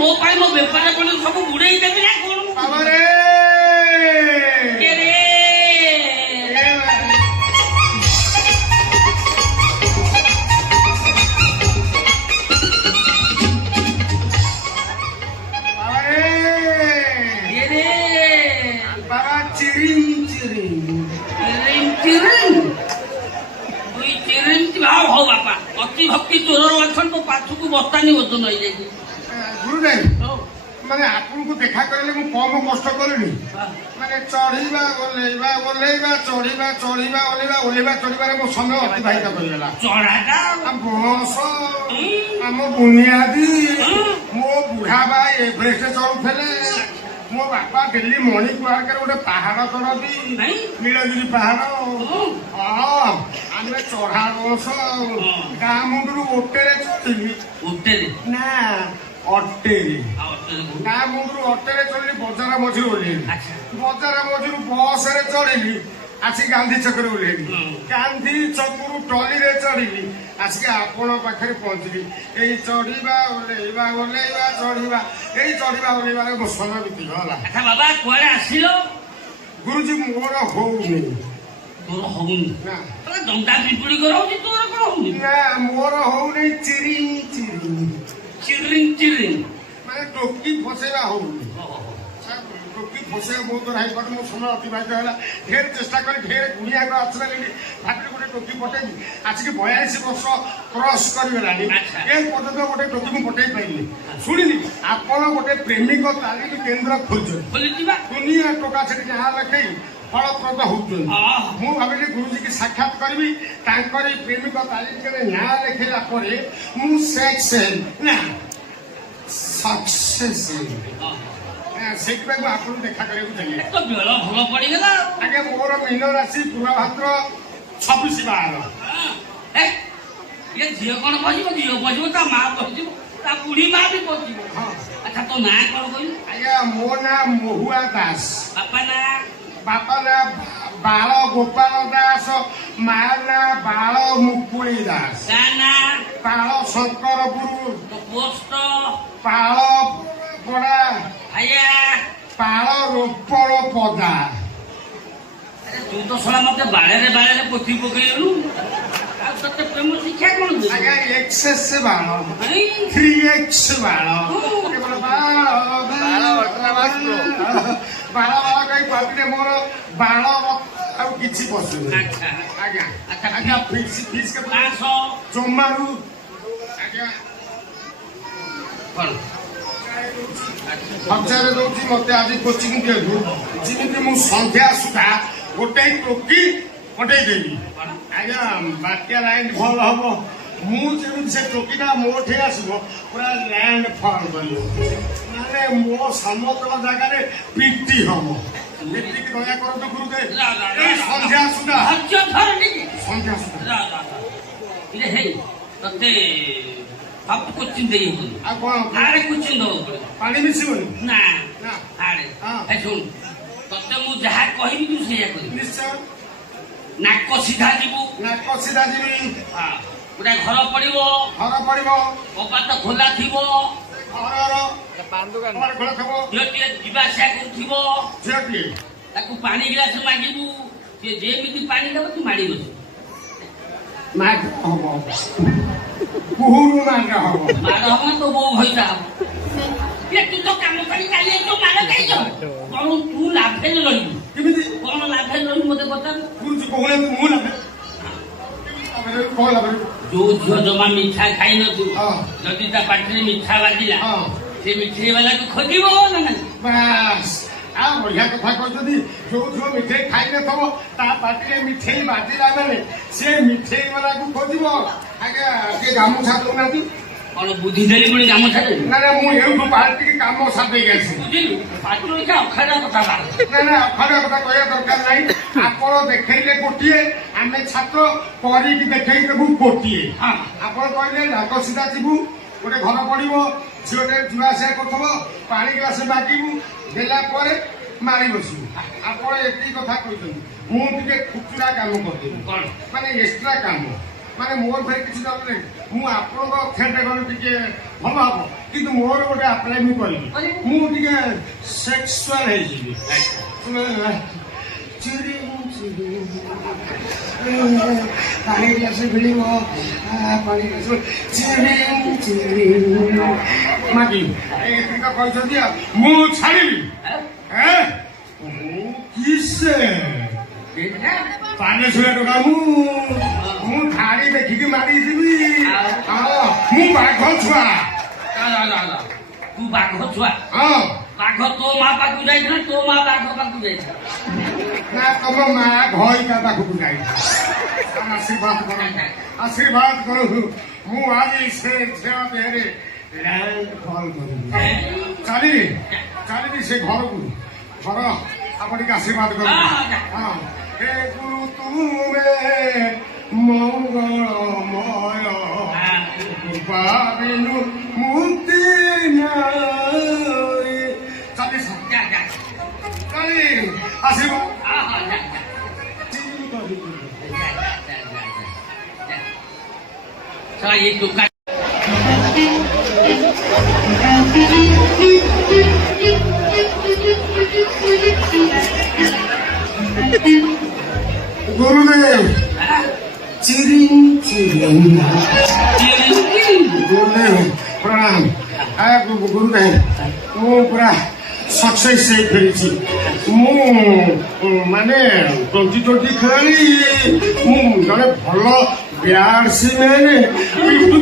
ମୋ ପାଇଁ ମୋ ବେପାର କଣ ସବୁ ବୁଡେଇ ଦେବି ନା କଣ? ବାବାରେ বাবা চিরিং চিরিং ହଉ ବାପା ଅତି ଭକ୍ତି ଚୋର ଅଛନ୍ତି ମୋ ପାଛକୁ ବସ୍ତାନି ଓଜନ ହେଇଯାଇଛି। ଗୁରୁଦେବ ମାନେ ଆପଣଙ୍କୁ ଦେଖା କରିଲେ ମୁଁ କମ କଷ୍ଟ କଲିଣି। ମାନେ ଚଢିବା ଓହ୍ଲେଇବା ଓହ୍ଲେଇବା ଚଢିବା ଚଢିବା ଓହ୍ଲେଇବା ଓହ୍ଲେଇବା ଚଢିବାରେ ମୋ ସମୟ ଅତିବାହିତ କରିଗଲା। ଚଢାଟା ବସ ଆମ ବୁନିଆଦି ମୋ ବୁଢା ଭାଇ ଏଭରେଷ୍ଟ ଚଢୁଥିଲେ। ମୋ ବାପା ଡେଲି ମଣିପୁର ଗୋଟେ ପାହାଡ ଚଢନ୍ତି ନୀଳଗିରି ପାହାଡ। ଆମେ ଚଢା ବସ ଗାଁ ମୁଣ୍ଡରୁ ଓଟେରେ ଚଢିଲି। ଉଠେରେ ନା ଅଟେରେ ଗାଁ ମୁଣ୍ଡରୁ ଅଟେରେ ଚଢିଲି ବଜାର ମଝିରୁ ଓହ୍ଲେଇଲି। ବଜାର ମଝିରୁ ବସରେ ଚଢିଲି ଆସିକି ଗାନ୍ଧୀ ଛକରେ ଓହ୍ଲେଇଲି। ଗାନ୍ଧୀ ଛକରୁ ଟଲିରେ ଚଢିଲି ଆସିକି ଆପଣ ପାଖରେ ପହଞ୍ଚିଲି। ଏଇ ଚଢିବା ଓହ୍ଲେଇବା ଓହ୍ଲେଇବା ଚଢିବା ଏଇ ଚଢିବା ଓହ୍ଲେଇବାରେ ମୋ ସମୟ ବିତିଗଲା। ଆଚ୍ଛା ବାବା କୁଆଡେ ଆସିଲ? ଗୁରୁଜୀ ମୋର ହଉନି। ତୋର ହଉନି ନା ଦଣ୍ଡା ପିମ୍ପୁଡି କରାଉଛି ତୋର କଣ ହଉନି? ନା ମୋର ହଉନି ଚିରିଂ ଚିରିଂ ଚିରିଂ ଚିରିଂ ମାନେ ଟୋକି ଫସେଇବା ହଉନି। ଟୋକି ଫସେଇବା ବହୁତ ହେଇପାରେ ମୋ ସମୟ ଅତିବାହିତ ହେଲା। ଢେର ଚେଷ୍ଟା କରି ଢେର ଗୁଣିଆଗ ଆସିଲା ଭାବିଲି ଗୋଟେ ଟୋକି ପଠେଇବି। ଆସିକି 42 ବର୍ଷ କ୍ରସ୍ କରିଗଲାଣି ଏ ପର୍ଯ୍ୟନ୍ତ ଗୋଟେ ଟୋକି ମୁଁ ପଠେଇ ପାରିଲି। ଶୁଣିଲି ଆପଣ ଗୋଟେ ପ୍ରେମିକ ତାଲିମ କେନ୍ଦ୍ର ଖୋଲିଛନ୍ତି। ଦୁନିଆ ଟୋକା ସେଠି ଯାହା ଲେଖେଇ ଫଳପ୍ରଦ ହଉଛନ୍ତି। ମୁଁ ଭାବିଲି ଗୁରୁଜୀ କି ସାକ୍ଷାତ କରିବି ତାଙ୍କରି ପ୍ରେମିକ ତାଲିମରେ ନାଁ ଲେଖେଇଲା ପରେ ମୁଁ ସକ୍ସେସ୍ ସେଇଥିପାଇଁ ମୁଁ ଆପଣଙ୍କୁ ଦେଖା କରିବାକୁ ଚାହିଁଲି। ବେଳ ଭଲ ପଡିଗଲା। ଆଜ୍ଞା ମୋର ମୀନ ରାଶି ପୂର୍ବାଭାଦ୍ର 26 ବାର। ଏ ଝିଅ କଣ ବସିବ? ଝିଅ ବସିବ ତା ମା ବସିବ ତା ବୁଢୀ ମା ବି ବସିବ। ଆଚ୍ଛା ତୋ ନାଁ କଣ କହିଲୁ? ଆଜ୍ଞା ମୋ ନାଁ ମହୁଆ ଦାସ। ବାପା ନା? ବାପା ନାଁ ବାଳ ଗୋପାଳ ଦାସ। ମା ନାଁ ବାଳ ମୁକୁଳି ଦାସ। ତା ନା? ପାଳ ଶଙ୍କର ଗୁରୁ। ପୋଷ୍ଟ? ପାଳ ପଡା। ଆଜ୍ଞା ପାଳ ରୋପଣ ପଦା। ତୁ ତ ଶଳା ମତେ ବାଳରେ ପୋଥି ପକେଇଲୁ। ଆଉ ତତେ ପ୍ରେମ ଶିକ୍ଷା କଣ? ଆଜ୍ଞା ଏକ୍ସେସ୍ ବାଳ 3x ବାଳ ବାଳ କହି ପାଟିରେ ମୋର ବାଳ ଆଉ କିଛି ପଶୁନି। ଆଜ୍ଞା ଆଜ୍ଞା ଫିସ୍ କେତେ? ଜମାରୁ ଆଜ୍ଞା ହଜାରେ ଦଉଛି ମତେ ଆଜି କୋଚିଂ ଦିଅନ୍ତୁ ଯେମିତି ମୁଁ ସନ୍ଧ୍ୟା ସୁଦ୍ଧା ଗୋଟେ ଟୋକି ପଠେଇଦେବି। ଆଜ୍ଞା ବାତ୍ୟା ଲାଇନ ଭଲ ହବ। ମୁଁ ଯେମିତି ସେ ଟୋକିଟା ମୋଠି ଆସିବ ପୁରା ଲ୍ୟାଣ୍ଡ ଫଲ୍ କରିବ। ମାନେ ମୋ ସମତଳ ଜାଗାରେ ପିଟି ହବ। ଏତିକି ଦୟା କରନ୍ତୁ ଗୁରୁଦେବ ଏଇ ସନ୍ଧ୍ୟା ସୁଦ୍ଧା ସନ୍ଧ୍ୟା ସୁଦ୍ଧା ତତେ ସବୁ କୋଚିଂ ଦେଇ ହବନି। ଆଉ କଣ ଆଡେ କୋଚିଂ ଦବାକୁ ପଡିବ। ପାଣି ମିଶିବନି? ନା ଆଡେ ଶୁଣ ତତେ ମୁଁ ଯାହା କହିବି ତୁ ସେଇଆ କରିବୁ। ନିଶ୍ଚୟ। ନାକ ସିଧା ଯିବୁ। ନାକ ସିଧା ଯିବି। ଗୋଟେ ଘର ପଡିବ। ଘର ପଡିବ। କବାଟ ଖୋଲା ଥିବ। ଘରର ଖୋଲା ଥିବ। ଝିଅଟିଏ ଯିବା ଆସିବା କରୁଥିବ। ଝିଅଟିଏ ତାକୁ ପାଣି ଗ୍ଲାସ ମାଗିବୁ। ସିଏ ଯେମିତି ପାଣି ଦେବ ତୁ ମାଡ଼ି ବସିବୁ। ମାଡ଼ ହବ କୁହୁରୁ ମାଡ଼ ହବ। ମାଡ଼ ହବ ନା ତୋ ବୋଉ ଘଇତା ହବ। ତୁ ତ କାମ କରି କାଲି ତୁ ମାଡ଼ ଖାଇଛ କଣ? ତୁ ଲାଭେରେ ରହିବୁ। କେମିତି କଣ ଲାଭେରେ ରହିବୁ ମତେ ପଚାରୁ? ମୁଁ ଲାଭେ କଣ ଲାଭେ? ଯୋଉ ଝିଅ ଜମା ମିଠା ଖାଇନଥିବ ଯଦି ତା ପାଟିରେ ମିଠା ବାଜିଲା ସେ ମିଠେଇ ବାଲାକୁ ଖୋଜିବ ନା ନାହିଁ? ବାସ୍ ଆଉ ବଢିଆ କଥା କହିଛନ୍ତି। ଯୋଉ ଝିଅ ମିଠେଇ ଖାଇନଥିବ ତା ପାଟିରେ ମିଠେଇ ବାଜିଲା ବେଳେ ସେ ମିଠେଇ ବାଲାକୁ ଖୋଜିବ। ଆଜ୍ଞା ଟିକେ ଗାମୁଛା ଦଉନାହାନ୍ତି। କଣ ବୁଦ୍ଧି ଦେଲି ପୁଣି ଗାମୁଛା ଦେଲି? ନା ମୁଁ ଏଇଠୁ ବାହାରିକି କାମ ସାରିଦେଇକି ଆସିବି। ବୁଝିଲୁ ପାଟିରୁ ଅଖାଡିଆ କଥା ବାହାରେ। ନା ଅଖାଡିଆ କଥା କହିବା ଦରକାର ନାହିଁ। ଆପଣ ଦେଖେଇଲେ ଗୋଟିଏ ଆମେ ଛାତ୍ର କରିକି ଦେଖେଇଦେବୁ ଗୋଟିଏ। ଆପଣ କହିଲେ ନାକ ସିଧା ଯିବୁ ଗୋଟେ ଘର ପଡିବ ଝିଅଟେ ଯିବା ଆସିବା କରୁଥିବ ପାଣି ଗ୍ଲାସ ମାଗିବୁ ଦେଲା ପରେ ମାରି ବସିବୁ। ଆପଣ ଏତିକି କଥା କହିଛନ୍ତି। ମୁଁ ଟିକେ ଖୁଚୁରା କାମ କରିଦେବି। କଣ ମାନେ ଏକ୍ସଟ୍ରା କାମ ମାନେ ମୋର ଭାଇ କିଛି ଦରକାର ନାହିଁ। ମୁଁ ଆପଣଙ୍କ ଅକ୍ଷରଟା ଗଲେ ଟିକେ ଭଲ ହବ କିନ୍ତୁ କିନ୍ତୁ ମୋର ଗୋଟେ ଆପ୍ଲାଏ ମୁଁ କରିବି ମୁଁ ଟିକେ ସେକ୍ସୁଆଲ ହେଇଯିବି ପାଣି ଗ୍ଲାସ ଭିଡ଼ିବ ପାଣି ଗ୍ଲାସ ମାଗି ଏତିକି ତ କହିଛନ୍ତି ଆଉ ମୁଁ ଛାଡ଼ିବି କିସେ ପାନେଶ୍ୱର ଟଙ୍କା ମୁଁ ଧାଡ଼ି ଦେଖିକି ମାରିଯିବି ମୁଁ ବାଘ ଛୁଆ ତୁ ବାଘ ଛୁଆ ହଁ ବାଘ ତୋ ମା ପାଖକୁ ଯାଇଥିଲା ତୋ ମା ବାଘ ପାଖକୁ ଯାଇଥିଲା ନା ତମ ମା ଘଇକା ପାଖକୁ ଯାଇଛି ଆଶୀର୍ବାଦ କର ଆଶୀର୍ବାଦ କରୁ ମୁଁ ଆଜି ସେ ଝିଅ ଦେହରେ ଲ୍ୟାଣ୍ଡ ଫଲ୍ କରିବି ଚାଲିବି ସେ ଘରକୁ ଘର ଆପଣ ଟିକେ ଆଶୀର୍ବାଦ କରନ୍ତୁ ହଁ ହେ ଗୁରୁ ତୁମେ ମଙ୍ଗଳମୟ ପାବିନୁ ମୁକ୍ତି ଚାଲି ଆଶୀର୍ବାଦ ये दुकान गुरुदेव चिरिंग गुरुदेव प्रणाम गुरुदेव ମୁଁ ପୁରା ସକ୍ସେସ୍ ହେଇପାରିଛି ମୁଁ ମାନେ 2020 ଖେଳାଳି ମୁଁ ଜଣେ ଭଲ ବ୍ୟାଟ୍ସମ୍ୟାନ୍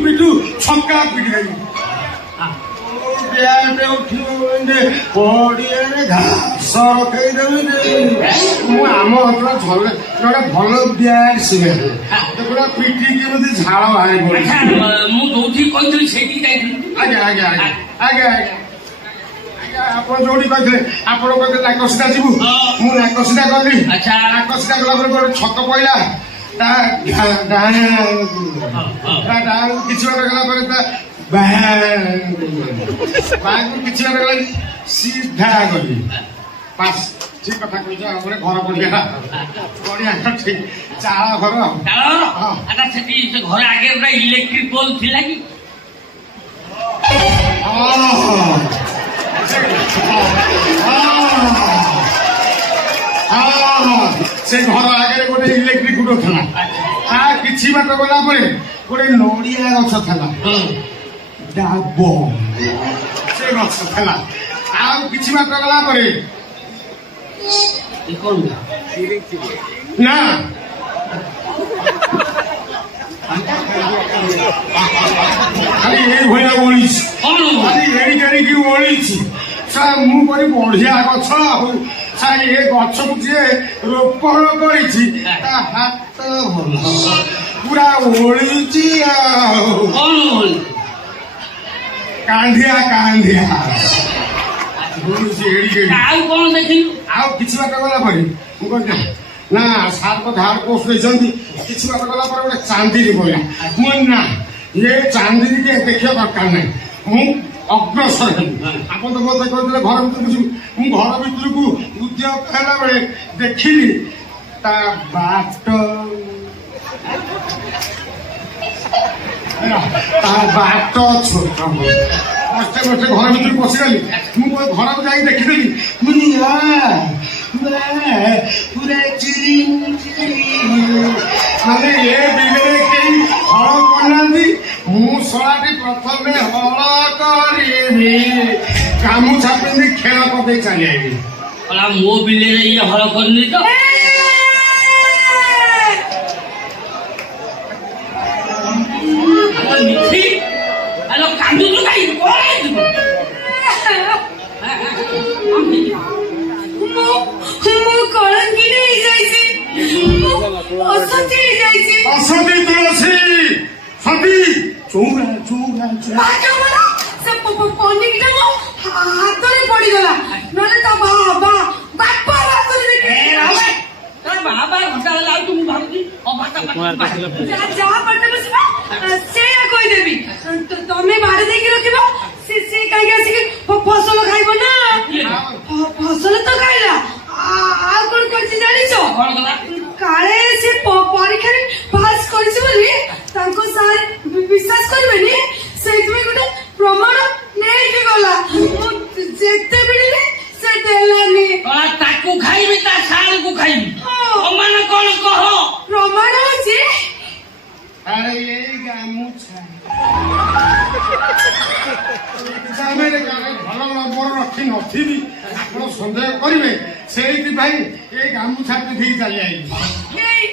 ପିଠୁ ଛକା ପିଟିଦେବି ବ୍ୟାଟ୍ ଉଠିବ ପଡ଼ିଆରେ ଘାସ ରଖେଇଦେବି ମୁଁ ଆମ ଅଞ୍ଚଳ ଜଣେ ଭଲ ବ୍ୟାଟ୍ସମ୍ୟାନ୍ ପୁରା ପିଠି କେମିତି ଝାଳ ବାହାରି ପଡ଼ିଛି ମୁଁ ଯୋଉଠି କହିଥିଲି ସେଇଠି ଯାଇଥିଲି ଆଜ୍ଞା ଆଜ୍ଞା ଆଜ୍ଞା ଆଜ୍ଞା ଆଜ୍ଞା ଆପଣ ଯୋଉଠି କହିଥିଲେ ଆପଣ କହିଥିଲେ ନାକସିଧା ଯିବୁ ମୁଁ ନାକସିଧା ଗଲି ନାକସିଧା ଗଲା ପରେ ଗୋଟେ ଛକ ପଇଲା ତା ଡାହାଣକୁ କିଛି ବାଟ ଗଲା ପରେ ତା ବାହାକୁ କିଛି ବାଟ ଗଲା ସିଧା ଗଲି ବାସ୍ ଠିକ କଥା କହିଛ ଆମର ଘର ପଡ଼ିଆ ଠିକ ଚାଳ ଘର ସେଠି ସେ ଘର ଆଗରେ ଗୋଟେ ଇଲେକ୍ଟ୍ରିକ ପୋଲ ଥିଲା କି ସେ ଘର ଆଗରେ ଗୋଟେ ଇଲେକ୍ଟ୍ରିକ ଗୁଡ ଥିଲା ତା କିଛି ବାଟ ଗଲା ପରେ ଗୋଟେ ନଡ଼ିଆ ଗଛ ଥିଲା ଡାବ ସେ ଗଛ ଥିଲା ଆଉ କିଛି ବାଟ ଗଲା ପରେ ନା ଖାଲି ଏଇଭଳିଆ ଓଳିଛି ଖାଲି ଏଣିକି ଓଳିଛି ମୁଁ କରି ବଢିଆ ଗଛ ଆଉ ଏ ଗଛକୁ ଯିଏ ରୋପଣ କରିଛି ତା ହାତ ଭଲ ପୁରା ଓଳିଛି ଆଉ କାନ୍ଧିଆ ଆଉ କଣ ଦେଖିଲୁ ଆଉ କିଛି ବାଟ ଗଲା ପରେ ମୁଁ କହିଲି ନା ସାର୍ ତ ଧାର କୋର୍ସ ଦେଇଛନ୍ତି କିଛି ବାଟ ଗଲା ପରେ ଗୋଟେ ଚାନ୍ଦିନୀ ପଡ଼ିଲା ମୁଁ ନା ଏ ଚାନ୍ଦିନୀ ଦେଖିବା ଦରକାର ନାହିଁ ମୁଁ ଅଗ୍ରସର ହେଲି ଆପଣ ତ ମତେ କହିଥିଲେ ଘର ଭିତରକୁ ଯିବୁ ମୁଁ ଘର ଭିତରକୁ ଉଦ୍ୟୋଗ ହେଲା ବେଳେ ଦେଖିଲି ତା ବାଟ ଛୋଟ କଷ୍ଟେ ଘର ଭିତରକୁ ପଶିଗଲି ମୁଁ ଘରକୁ ଯାଇକି ଦେଖିଦେଲି ପୁରା ମାନେ ଏ ବିଲରେ କେହି ହଳ କରୁନାହାନ୍ତି ମୁଁ ଶଳାଟି ପ୍ରଥମେ ହଳ କରିବି ଗାମୁଛା ପିନ୍ଧି ଖେଳ ପକେଇ ଚାଲି ଆଇବି ମୋ ବିଲରେ ଇଏ ହଳ କରିନି ତ କାନ୍ଦୁଛୁ କାହିଁ କଣ ହେଇଯିବ ମୁଁ କଳଙ୍କିରେ ହେଇଯାଇଛି ଅସତି ହେଇଯାଇଛି ଅସତି ତୁଳସୀ ସତୀ ଚଉରା ସେ ପନିକିଟା ମୋ ହାତରେ ପଡିଗଲା ନହେଲେ ତା ବାପା ହାତରେ ବାବା ଘଣ୍ଟା ହେଲା ଆଉ ମୁଁ ଭାବୁଛି ଯାହା ପାଠ ବସିବା ସେଇଆ କହିଦେବି ତମେ ବାଡି ଦେଇକି ରଖିବ ସେ କାହିଁକି ଆସିକି ଫସଲ ଖାଇବ ନା ଫସଲ ତ ଖାଇଲା ଆଉ କଣ କରିଛି ଜାଣିଛ କାଳେ ସେ ପରୀକ୍ଷାରେ ପାସ୍ କରିଛି ବୋଲି ତାଙ୍କ ସାର୍ ବିଶ୍ୱାସ କରିବେନି ସେଇଥିପାଇଁ ଗୋଟେ ପ୍ରମାଣ ନେଇ ଯେତେ ବିଳିଲେ ସେ ଦେଲାନି। ତାକୁ ଖାଇବି ତା ସାଳକୁ ଖାଇବି। ହଁ। ପ୍ରମାଣ କଣ କହ? ପ୍ରମାଣ ଅଛି। ଆରେ ଏଇ ଗାମୁଛା ଏକ୍ସାମରେ କାଳେ ଭଲ ନମ୍ବର ରଖି ନଥିବି ଆପଣ ସନ୍ଦେହ କରିବେ, ସେଇଥିପାଇଁ ଏଇ ଗାମୁଛା ପିନ୍ଧିକି ଚାଲି ଆଇଲି। ଏଇ